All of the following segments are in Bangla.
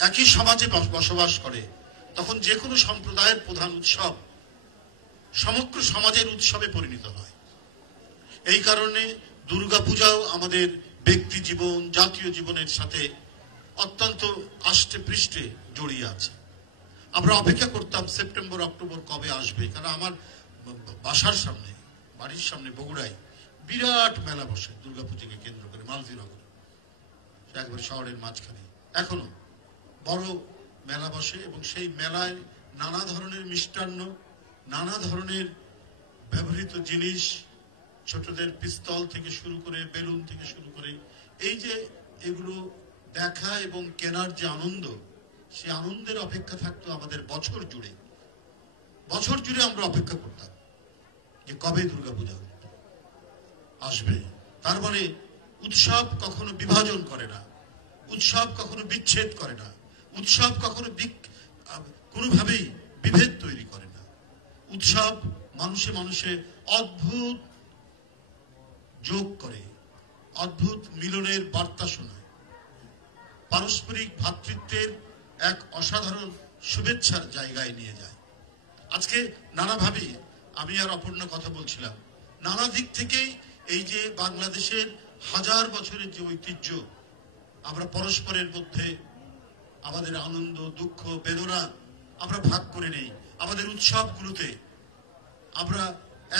একই সমাজে বসবাস করে, তখন যে কোনো সম্প্রদায়ের প্রধান উৎসব সমগ্র সমাজের উৎসবে পরিণত হয়। এই কারণে দুর্গাপূজাও আমাদের ব্যক্তি জীবন, জাতীয় জীবনের সাথে অত্যন্ত আষ্টে পৃষ্ঠে জড়িয়ে আছে। আমরা অপেক্ষা করতাম সেপ্টেম্বর অক্টোবর কবে আসবে, কারণ আমার বাসার সামনে, বাড়ির সামনে বগুড়ায় বিরাট মেলা বসে দুর্গাপূজাকে কেন্দ্র করে, মালতীনগর, একবারে শহরের মাঝখানে এখনো বড় মেলা বসে, এবং সেই মেলায় নানা ধরনের মিষ্টান্ন, নানা ধরনের ব্যবহৃত জিনিস, ছোটদের পিস্তল থেকে শুরু করে, বেলুন থেকে শুরু করে, এই যে এগুলো দেখা এবং কেনার যে আনন্দ, সেই আনন্দের অপেক্ষা থাকতো আমাদের বছর জুড়ে। বছর জুড়ে আমরা অপেক্ষা করতাম যে কবে দুর্গাপূজা আসবে। তার মানে উৎসব কখনো বিভাজন করে না, উৎসব কখনো বিচ্ছেদ করে না, উৎসব কখনো কোনোভাবেই বিভেদ তৈরি করে না। উৎসব মানুষে মানুষে অদ্ভুত যোগ করে, অদ্ভুত মিলনের বার্তা শোনায়, পারস্পরিক ভ্রাতৃত্বের এক অসাধারণ শুভেচ্ছার জায়গায় নিয়ে যায়। আজকে নানাভাবে আমি আর অপর্ণা কথা বলছিলাম, নানা দিক থেকেই এই যে বাংলাদেশের হাজার বছরের যে ঐতিহ্য, আমরা পরস্পরের মধ্যে আমাদের আনন্দ, দুঃখ, বেদনা আমরা ভাগ করে নেই। আমাদের উৎসবগুলোতে আমরা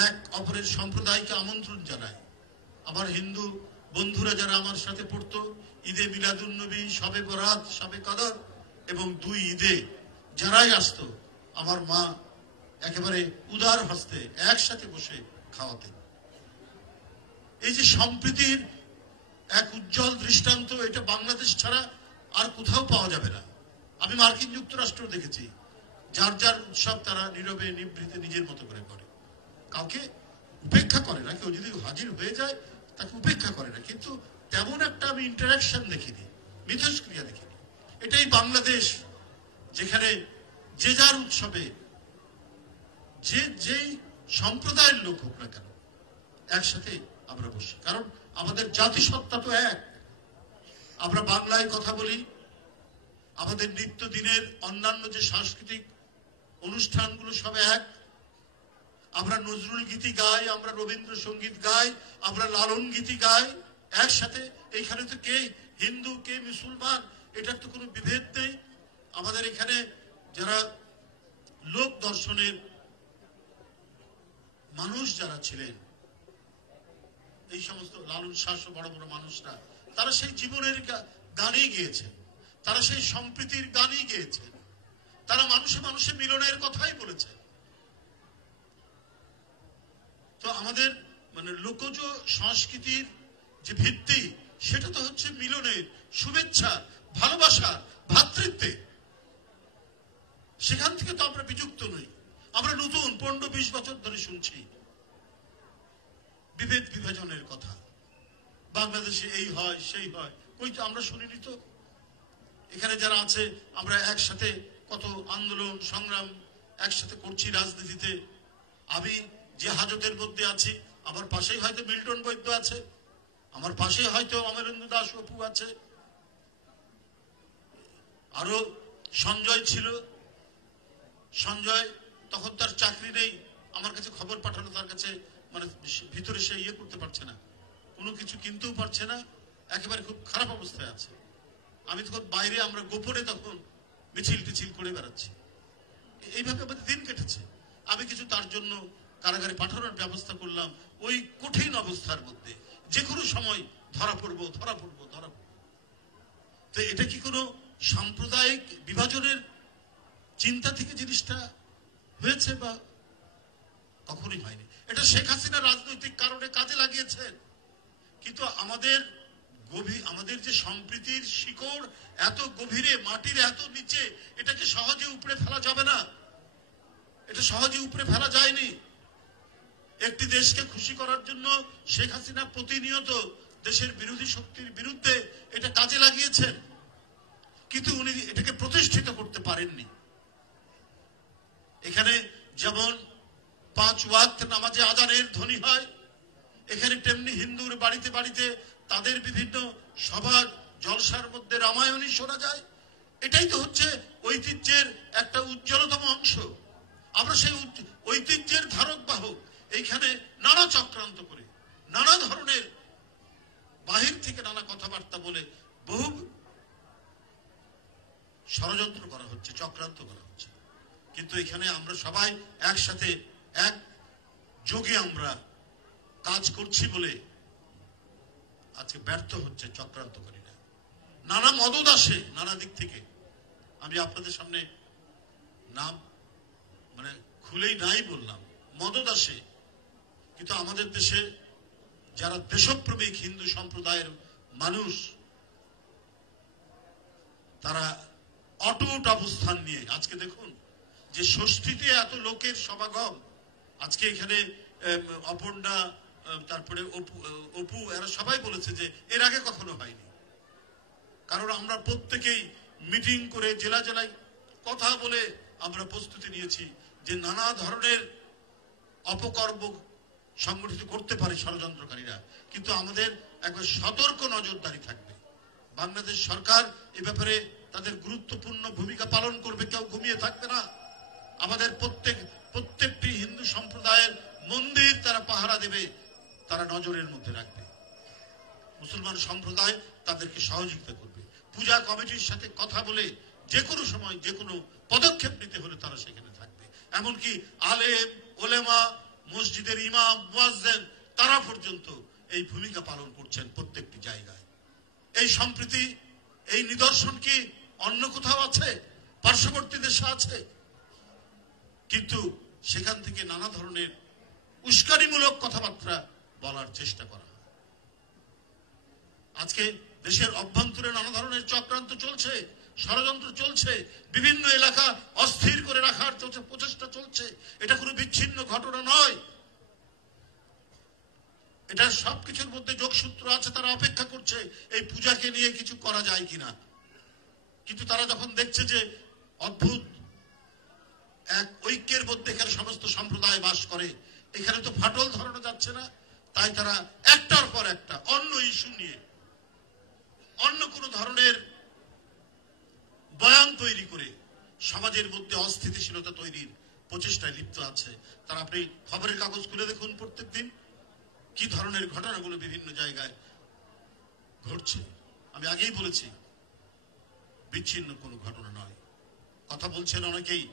এক অপরের সম্প্রদায়কে আমন্ত্রণ জানাই। আমার হিন্দু বন্ধুরা যারা আমার সাথে পড়তো, ঈদে মিলাদুন্নবী, শবে বরাত, শবে কদর এবং দুই ঈদে যারাই আসতো, আমার মা একেবারে উদার হস্তে একসাথে বসে খাওয়াতেন। এই যে সম্প্রীতির এক উজ্জ্বল দৃষ্টান্ত, এটা বাংলাদেশ ছাড়া আর কোথাও পাওয়া যাবে না। আমি মার্কিন যুক্তরাষ্ট্র দেখেছি, যার যার উৎসব তারা নীরবে নিভৃতে নিজের মতো করে করে, কাউকে উপেক্ষা করে না। কেউ যদি হাজির হয়ে যায় তাকে উপেক্ষা করে না, কিন্তু তেমন একটা আমি ইন্টারাকশন দেখিনি, মিথস্ক্রিয়া দেখিনি। এটাই বাংলাদেশ, যেখানে যে যার উৎসবে যেই সম্প্রদায়ের লোক হোক না কেন, একসাথে আমরা বসি। কারণ আমাদের জাতিসত্তা তো এক। আমরা বাংলায় কথা বলি, আমাদের নিত্যদিনের অন্যান্য যে সাংস্কৃতিক অনুষ্ঠানগুলো সব এক। আমরা নজরুল গীতি গাই, আমরা রবীন্দ্রসঙ্গীত গাই, আমরা লালন গীতি গাই একসাথে। এইখানে তো কে হিন্দু, কে মুসলমান, এটার তো কোনো বিভেদ নেই। আমাদের এখানে যারা লোক দর্শনের মানুষ যারা ছিলেন, এই সমস্ত লালন শাস্ত্র বড় বড় মানুষরা, তারা সেই জীবনের গানই গেয়েছেন, তারা সেই সম্প্রীতির গানই গেয়েছেন, তারা মানুষে মানুষে মিলনের কথাই বলেছেন। তো আমাদের মানে লোকজ সংস্কৃতির যে ভিত্তি, সেটা তো হচ্ছে মিলনের, শুভেচ্ছা, ভালোবাসার, ভ্রাতৃত্বে। সেখান থেকে তো আমরা বিযুক্ত নই। আমরা নতুন 15-20 বছর ধরে শুনছি বিভেদ বিভাজনের কথা, বাংলাদেশে এই হয় সেই হয়। কই তো আমরা শুনিনি তো। এখানে যারা আছে আমরা একসাথে কত আন্দোলন সংগ্রাম একসাথে করছি রাজনীতিতে। আমি যে হাজতের মধ্যে আছি, আমার পাশেই হয়তো মিল্টন বৈদ্য আছে, আমার পাশে হয়তো অমরেন্দ্র দাস অপু আছে, আরো সঞ্জয় ছিল। সঞ্জয় তখন তার চাকরি নেই, আমার কাছে খবর পাঠানো, তার কাছে মানে ভিতরে সে ইয়ে করতে পারছে না, কোনো কিছু কিনতেও পারছে না, একেবারে খুব খারাপ অবস্থায় আছে। আমি তখন বাইরে, আমরা গোপনে তখন মিছিল টিছিল করে বেড়াচ্ছি। এইভাবে আমাদের দিন কেটেছে। আমি কিছু তার জন্য কারাগারে পাঠানোর ব্যবস্থা করলাম, ওই কঠিন অবস্থার মধ্যে যে কোনো সময় ধরা পড়বো। তো এটা কি কোনো সাম্প্রদায়িক বিভাজনের চিন্তা থেকে জিনিসটা হয়েছে? বা কখনোই হয়নি। এটা শেখ হাসিনা রাজনৈতিক কারণে কাজে লাগিয়েছেন, কিন্তু আমাদের যে সম্প্রীতির শিকড় এত গভীরে, মাটির এত নিচে, এটাকে সহজে উপড়ে ফেলা যাবে না। এটা সহজে উপড়ে ফেলা যায়নি। একটি দেশকে খুশি করার জন্য শেখ হাসিনা প্রতিনিয়ত দেশের বিরোধী শক্তির বিরুদ্ধে এটা কাজে লাগিয়েছেন, কিন্তু উনি এটাকে প্রতিষ্ঠিত করতে পারেননি। এখানে যেমন 5 ওয়াক্ত নামাজে আযানের ধ্বনি হয়, এখানে তেমনি হিন্দুর বাড়িতে বাড়িতে তাদের বিভিন্ন সভা জলসার মধ্যে রামায়ণই শোনা যায়, এটাই তো হচ্ছে ঐতিহ্যের একটা উজ্জ্বলতম অংশ। আমরা সেই ঐতিহ্যের ধারক বাহক। এইখানে নানা চক্রান্ত করে, নানা ধরনের বাহির থেকে নানা কথাবার্তা বলে বহু ষড়যন্ত্র করা হচ্ছে, চক্রান্ত করা হচ্ছে। কিন্তু এখানে আমরা সবাই একসাথে এক যোগে আমরা কাজ করছি বলে আজকে ব্যর্থ হচ্ছে চক্রান্তকারীরা। নানা মদত আসে নানা দিক থেকে। আমি আপনাদের সামনে নাম মানে খুলেই নাই বললাম, মদত আসে। কিন্তু আমাদের দেশে যারা দেশপ্রেমিক হিন্দু সম্প্রদায়ের মানুষ, তারা অটুট অবস্থান নিয়ে আজকে দেখুন যে ষষ্ঠীতে এত লোকের সমাগম। আজকে এখানে অপর্ণা, তারপরে অপু, এরা সবাই বলেছে যে এর আগে কখনো হয়নি। কারণ আমরা প্রত্যেকেই মিটিং করে জেলা জেলায় কথা বলে আমরা প্রস্তুতি নিয়েছি যে নানা ধরনের অপকর্ম সংগঠিত করতে পারে ষড়যন্ত্রকারীরা। কিন্তু আমাদের একবার সতর্ক নজরদারি থাকবে। বাংলাদেশ সরকার এ ব্যাপারে তাদের গুরুত্বপূর্ণ ভূমিকা পালন করবে, কেউ ঘুমিয়ে থাকবে না। আমাদের প্রত্যেকটি হিন্দু সম্প্রদায়ের মন্দির তারা পাহারা দেবে, তারা নজরের মধ্যে রাখবে। মুসলমান সম্প্রদায় তাদেরকে সহযোগিতা করবে। পূজা কমিটির সাথে কথা বলে যে কোনো সময় যে কোনো পদক্ষেপ নিতে হলে তারা সেখানে থাকবে। এমনকি আলেম ওলেমা, মসজিদের ইমাম মুয়াজ্জিন, তারা পর্যন্ত এই ভূমিকা পালন করছেন প্রত্যেকটি জায়গায়। এই সম্প্রীতি, এই নিদর্শন কি অন্য কোথাও আছে? পার্শ্ববর্তী দেশে আছে। কিন্তু সেখান থেকে নানা ধরনের উস্কানিমূলক কথাবার্তা বলার চেষ্টা করা হয়। আজকে দেশের অভ্যন্তরে নানা ধরনের চক্রান্ত চলছে, ষড়যন্ত্র চলছে, বিভিন্ন এলাকা অস্থির করে রাখার প্রচেষ্টা চলছে। এটা কোনো বিচ্ছিন্ন ঘটনা নয়, এটা সবকিছুর মধ্যে যোগসূত্র আছে। তারা অপেক্ষা করছে এই পূজাকে নিয়ে কিছু করা যায় কিনা। কিন্তু তারা যখন দেখছে যে অদ্ভুত এক ঐক্যের মধ্যে এখানে সমস্ত সম্প্রদায় বাস করে, এখানে তো ফাটল ধরানো যাচ্ছে না, তাই তারা একটার পর একটা অন্য ইস্যু নিয়ে অন্য কোন ধরনের বয়ান তৈরি করে সমাজের মধ্যে অস্থিতিশীলতা তৈরির প্রচেষ্টায় লিপ্ত আছে তারা। আপনি খবরের কাগজ খুলে দেখুন প্রত্যেক দিন কি ধরনের ঘটনাগুলো বিভিন্ন জায়গায় ঘটছে। আমি আগেই বলেছি, বিচ্ছিন্ন কোনো ঘটনা নয়। কথা বলছেন অনেকেই,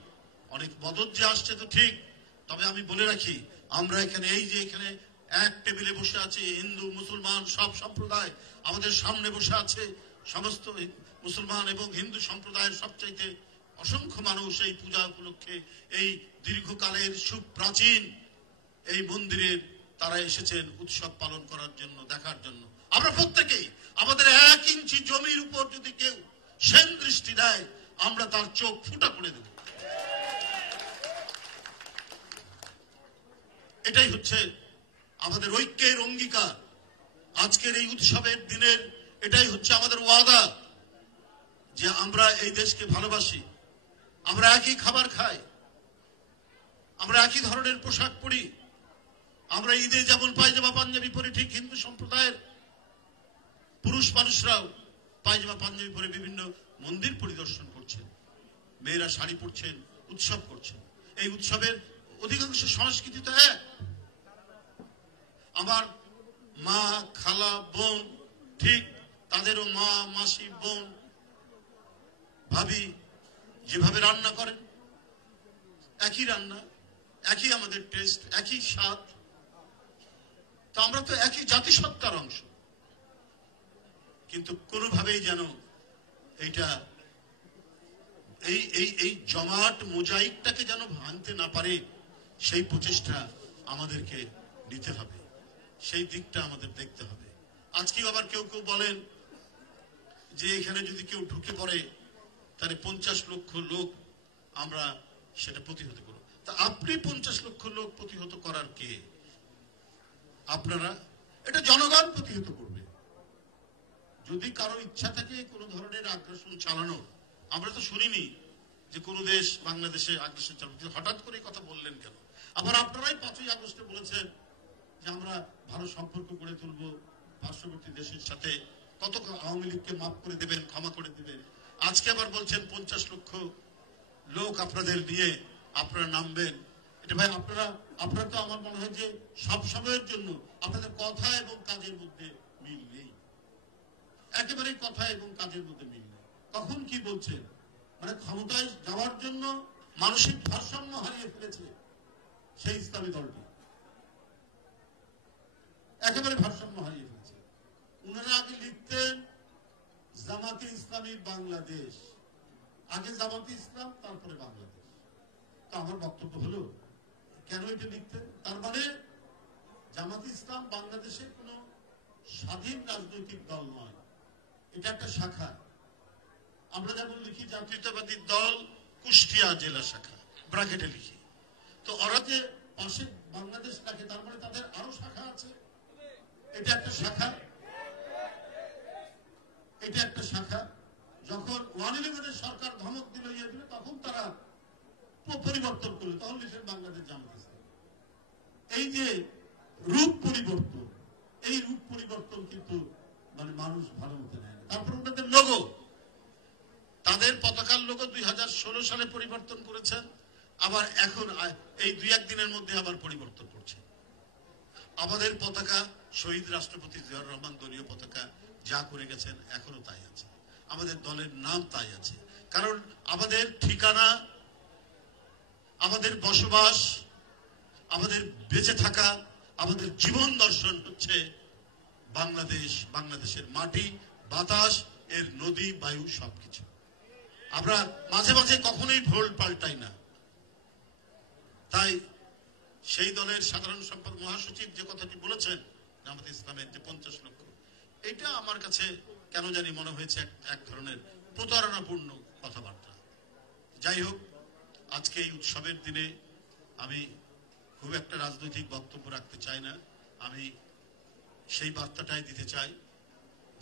অনেক মদত যে আসছে তো ঠিক, তবে আমি বলে রাখি, আমরা এখানে এই যে এখানে এক টেবিলে বসে আছি হিন্দু মুসলমান সব সম্প্রদায়, আমাদের সামনে বসে আছে সমস্ত মুসলমান এবং হিন্দু সম্প্রদায়ের সবচাইতে অসংখ্য মানুষ এই পূজা উপলক্ষে এই দীর্ঘকালের সুপ্রাচীন এই মন্দিরের তারা এসেছেন উৎসব পালন করার জন্য, দেখার জন্য। আমরা প্রত্যেকেই আমাদের 1 ইঞ্চি জমির উপর যদি কেউ সেন দৃষ্টি দেয়, আমরা তার চোখ ফুটা করে দেব। এটাই হচ্ছে আমাদের ঐক্যের অঙ্গীকার। আজকের এই উৎসবের দিনের এটাই হচ্ছে আমাদের ওয়াদা যে আমরা এই দেশকে ভালোবাসি, আমরা একই খাবার খাই, আমরা একই ধরনের পোশাক পরি, আমরা ঈদে যেমন পায়জামা পাঞ্জাবি পরি, ঠিক হিন্দু সম্প্রদায়ের পুরুষ মানুষরাও পায়জামা পাঞ্জাবি পরে বিভিন্ন মন্দির পরিদর্শন করছেন, মেয়েরা শাড়ি পরছেন, উৎসব করছেন। এই উৎসবের অধিকাংশ সংস্কৃতি তো এক। আমার মা খালা বোন, ঠিক তাদেরও মা মাসি বোন ভাবি যেভাবে রান্না করেন, একই রান্না, একই আমাদের টেস্ট, একই স্বাদ। তো আমরা তো একই জাতিসত্তার অংশ। কিন্তু কোনোভাবেই যেন এইটা এই জমাট মোজাইকটাকে যেন ভাঙতে না পারে, সেই প্রচেষ্টা আমাদেরকে নিতে হবে, সেই দিকটা আমাদের দেখতে হবে। আজকেও আবার কেউ কেউ বলেন যে এখানে যদি কেউ ঢুকে পড়ে তাহলে 50 লক্ষ লোক আমরা সেটা প্রতিহত করব। তা আপনি 50 লক্ষ লোক প্রতিহত করার কে? আপনারা? এটা জনগণ প্রতিহত করবে। যদি কারো ইচ্ছা থাকে কোনো ধরনের আগ্রাসন চালানো, আমরা তো শুনিনি যে কোন দেশ বাংলাদেশে আগ্রাসন চালানো। হঠাৎ করে কথা বললেন কেন? আবার আপনারাই 5ই আগস্টে বলেছেন যে আমরা ভালো সম্পর্ক গড়ে তুলবো পার্শ্ববর্তী দেশের সাথে, তত আওয়ামী লীগকে মাফ করে দেবেন, ক্ষমা করে দেবেন। আজকে আবার বলছেন 50 লক্ষ লোক আপনাদের নিয়ে আপনারা নামবেন। এটা ভাই আপনারা তো আমার মনে হয় যে সব সময়ের জন্য আপনাদের কথা এবং কাজের মধ্যে মিল নেই, একেবারে কথা এবং কাজের মধ্যে মিল নেই। কখন কি বলছেন, মানে ক্ষমতায় যাওয়ার জন্য মানসিক ভারসাম্য হারিয়ে ফেলেছে সেই ইসলামী দলটি, একেবারে ভারসাম্য হারিয়ে ফেলেছে। উনারা আগে লিখতেন জামাতে ইসলামী বাংলাদেশ, আগে জামাতে ইসলাম তারপরে বাংলাদেশ। তো আমার বক্তব্য হলো কেন এটা লিখতেন? তার মানে জামাতে ইসলাম বাংলাদেশের কোন স্বাধীন রাজনৈতিক দল নয়, এটা একটা শাখা। আমরা যেমন লিখি জাতীয়তাবাদী দল কুষ্টিয়া জেলা শাখা, ব্র্যাকেটে লিখি। তো ওরা যে পাশে বাংলাদেশ রাখে, তার মানে তাদের আরো শাখা আছে। এটা একটা শাখা, এটা একটা শাখা। যখন 111 সরকার ধমক দিল, ইয়ে দিল, তখন তারা পরিবর্তন করলো, তখন লিখেন বাংলাদেশ জামাত ইসলামী। এই যে রূপ পরিবর্তন, এই রূপ পরিবর্তন কিন্তু মানে মানুষ ভালো মতো নেয় না। তারপর ওনাদের লোগো, তাদের পতাকার লোগো 2016 সালে পরিবর্তন করেছেন, আবার এখন এই 2-1 দিনের মধ্যে আবার পরিবর্তন করছে। আমাদের পতাকা শহীদ রাষ্ট্রপতি জিয়াউর রহমান দলীয় পতাকা যা করে গেছেন এখনো তাই আছে, আমাদের দলের নাম তাই আছে। কারণ আমাদের ঠিকানা, আমাদের বসবাস, আমাদের বেঁচে থাকা, আমাদের জীবন দর্শন হচ্ছে বাংলাদেশ, বাংলাদেশের মাটি, বাতাস, এর নদী, বায়ু, সবকিছু। আমরা মাঝে মাঝে কখনোই ভোল পাল্টাই না। তাই সেই দলের সাধারণ সম্পাদক মহাসচিব যে কথাটি বলেছেন জামাতে ইসলামের যে 50 লক্ষ, এটা আমার কাছে কেন জানি মনে হয়েছে এক ধরনের প্রতারণাপূর্ণ কথাবার্তা। যাই হোক, আজকে এই উৎসবের দিনে আমি খুব একটা রাজনৈতিক বক্তব্য রাখতে চাই না। আমি সেই বার্তাটাই দিতে চাই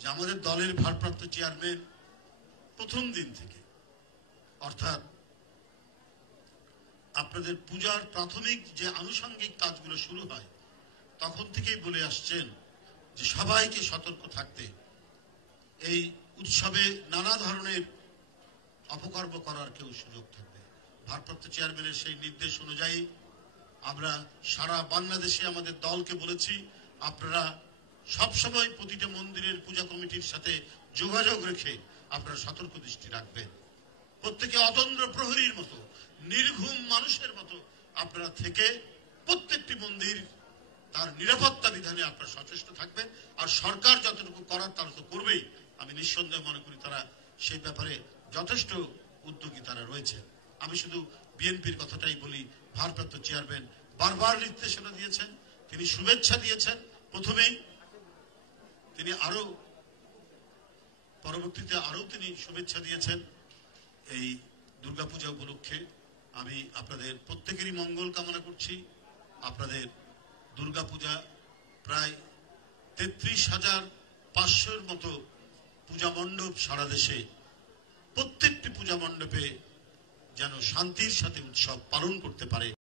যে আমাদের দলের ভারপ্রাপ্ত চেয়ারম্যান প্রথম দিন থেকে, অর্থাৎ আপনাদের পূজার প্রাথমিক যে আনুষঙ্গিক কাজগুলো শুরু হয় তখন থেকেই বলে আসছেন যে সবাইকে সতর্ক থাকতে, এই উৎসবে নানা ধরনের অপকর্ম করার কেউ সুযোগ থাকবে। ভারপ্রাপ্ত চেয়ারম্যানের সেই নির্দেশ অনুযায়ী আমরা সারা বাংলাদেশে আমাদের দলকে বলেছি, আপনারা সবসময় প্রতিটা মন্দিরের পূজা কমিটির সাথে যোগাযোগ রেখে আপনারা সতর্ক দৃষ্টি রাখবেন। প্রত্যেকে অতন্দ্র প্রহরীর মতো, নির্ঘুম মানুষের মতো আপনারা থেকে প্রত্যেকটি মন্দির তার নিরাপত্তা বিধানে আপনারা সচেষ্ট থাকবেন। আর সরকার যতটুকু করার তারা তো করবেই, আমি নিঃসন্দেহে মনে করি তারা সেই ব্যাপারে যথেষ্ট উদ্যোগী তারা রয়েছে। আমি শুধু বিএনপির কথাটাই বলি, ভারপ্রাপ্ত চেয়ারম্যান বারবার নির্দেশনা দিয়েছেন, তিনি শুভেচ্ছা দিয়েছেন প্রথমেই, তিনি পরবর্তীতে আরো তিনি শুভেচ্ছা দিয়েছেন এই দুর্গাপূজা উপলক্ষে। আমি আপনাদের প্রত্যেকেরই মঙ্গল কামনা করছি। আপনাদের দুর্গাপূজা প্রায় 33,500-র মতো পূজা মণ্ডপ সারা দেশে, প্রত্যেকটি পূজা মণ্ডপে যেন শান্তির সাথে উৎসব পালন করতে পারে